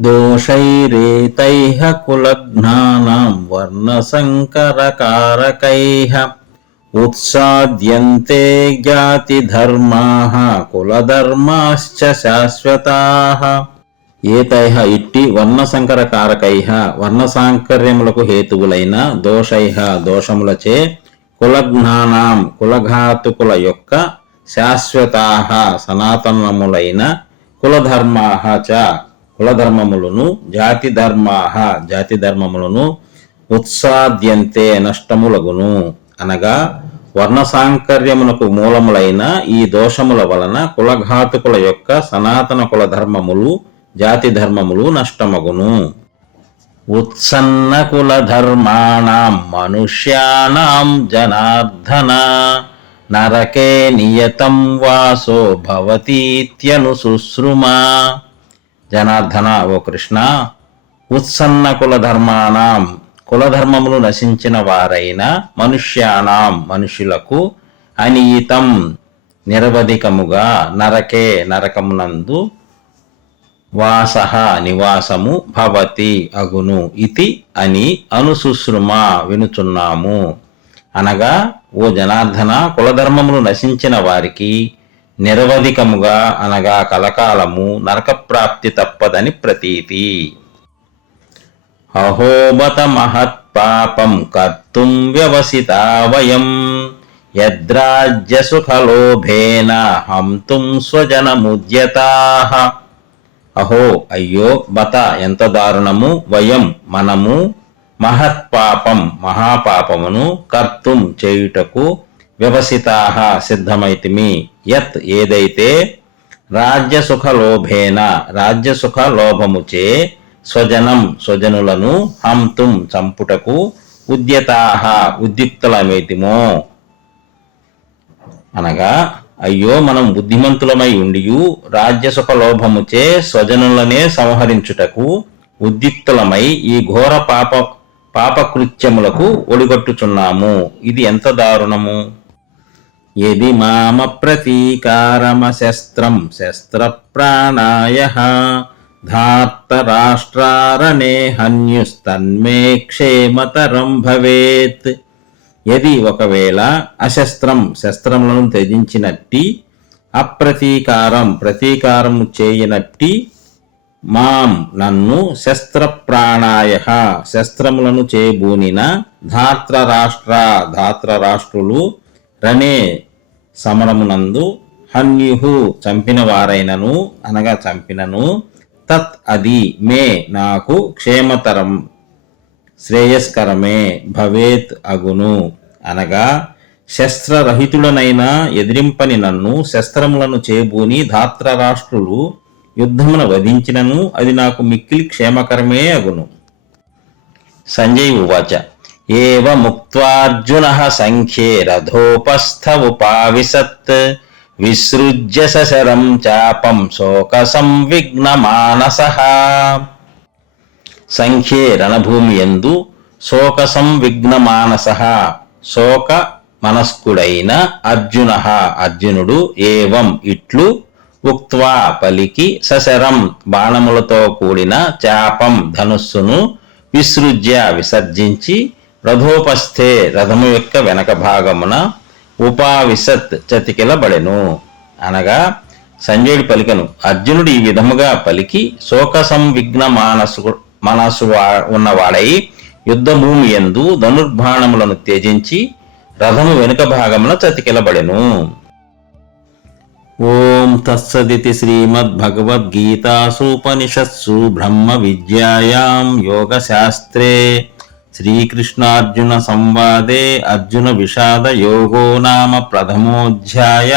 दोषैरेतैः कुलघ्नानां वर्णसङ्करकारकैः उत्साद्यन्ते జాతిధర్మాः కులధర్మాశ్చ శాశ్వతాः ఏతైహ ఇట్టి వర్ణసంకర కారకైహ వర్ణసాంకర్యములకు హేతువులైన దోషైహ దోషములచే కులజ్ఞానాం కులఘాతుకుల యొక్క శాశ్వతాహ సనాతనములైన కులధర్మాహ చ కులధర్మములను జాతి ధర్మాహ జాతి ధర్మములను ఉత్సాద్యంతే నష్టములగును. అనగా వర్ణ సాంకర్యమునకు మూలములైన ఈ దోషముల వలన కులఘాతుకుల యొక్క సనాతన కుల ధర్మములు జాతి ధర్మములు నష్టమగును. ఉత్సన్న కుల ధర్మాణం మనుష్యానాం జనార్దన నరకే నియతం వాసో భవతీత్యను శుశ్రుమా జనార్దన ఓ కృష్ణ ఉత్సన్న కులధర్మాణం కులధర్మములు నశించిన వారైన మనుష్యానాం మనుషులకు అనియితం నిరవధికముగా నరకే నరకమునందు వాస నివాసము భవతి అగును ఇతి అని అనుశుశ్రుమ వినుచున్నాము. అనగా ఓ జనార్దన కులధర్మములు నశించిన వారికి నిరవధికముగా అనగా కలకాలము నరకప్రాప్తి తప్పదని ప్రతీతి. అహోబత మహత్పాపం కర్తుం వ్యవసిత వయం. యద్రాజ్యసుఖలోభేన హంతుం స్వజనముద్యతాః. అహో అయ్యో బత ఎంత దారుణము వయం మనము మహత్పాపం మహాపాపమును కర్తుం చేయుటకు వ్యవసితాహ సిద్ధమైతిమి యత్ ఏదైతే రాజ్యసుఖలోభేన రాజ్యసుఖ లోభముచే స్వజనం స్వజనులను హంతుం చంపుటకు ఉద్యతాహ ఉద్యుక్తులమైతిమో. అనగా అయ్యో మనం బుద్ధిమంతులమై ఉండియు రాజ్యసుఖ లోభముచే స్వజనులనే సంహరించుటకు ఉద్యుక్తులమై ఈ ఘోర పాప పాపకృత్యములకు ఒడిగొట్టుచున్నాము. ఇది ఎంత దారుణము? ఎది మామ ప్రతీకారమ శస్త్రం శస్త్ర ప్రాణాయ ధార్తరాష్ట్రారణే హన్యుస్తన్మే క్షేమతరం భవేత్ యది ఒకవేళ అశస్త్రం శస్త్రములను త్యజించినట్టి అప్రతీకారం ప్రతీకారము చేయనట్టి మాం నన్ను శస్త్రప్రాణాయ శస్త్రములను చేబూనిన ధాత్రరాష్ట్ర ధాత్రరాష్ట్రులు రణే సమరమునందు హన్యుహు చంపిన వారైనను అనగా చంపినను తత్ అది మే నాకు క్షేమతరం శ్రేయస్కరమే భవేత్ అగును అనగా శస్త్రరహితుడనైనా ఎదిరింపని నన్ను శస్త్రములను చేబూని ధాత్రరాష్ట్రులు యుద్ధమున వధించినను అది నాకు మిక్కిలి క్షేమకరమే అగును. సంజయ్ ఉవాచ. ఏవ ముక్త్వార్జున సంఖ్యే రథోపస్థ ఉపావిశత్ విసృజ్య సశరం చాపం శోక సంవిఘ్న మానస సంఖ్యే రణభూమి ఎందు శోక సంవిఘ్న మానస శోక మనస్కుడైన అర్జున అర్జునుడు ఏవం ఇట్లు ఉక్త్వా పలికి సశరం బాణములతో కూడిన చాపం ధనుస్సును విసృజ్య విసర్జించి రథోపస్థే రథము యొక్క వెనక భాగమున ఉపావిశత్ చతికిలబడెను అనగా సంజయుడి పలికను. అర్జునుడు ఈ విధముగా పలికి శోక సంవిఘ్న మానసు మనసు ఉన్నవాడై యుద్ధభూమి ఎందు ధనుర్బాణములను త్యజించి రథము వెనుక భాగమున చతికిలబడెను ఓం తత్సదితి శ్రీమద్భగవద్గీతాసూపనిషత్సు బ్రహ్మ విద్యాయాం యోగశాస్త్రే శ్రీకృష్ణార్జున సంవాదే అర్జున విషాద యోగో నామ ప్రథమోధ్యాయ.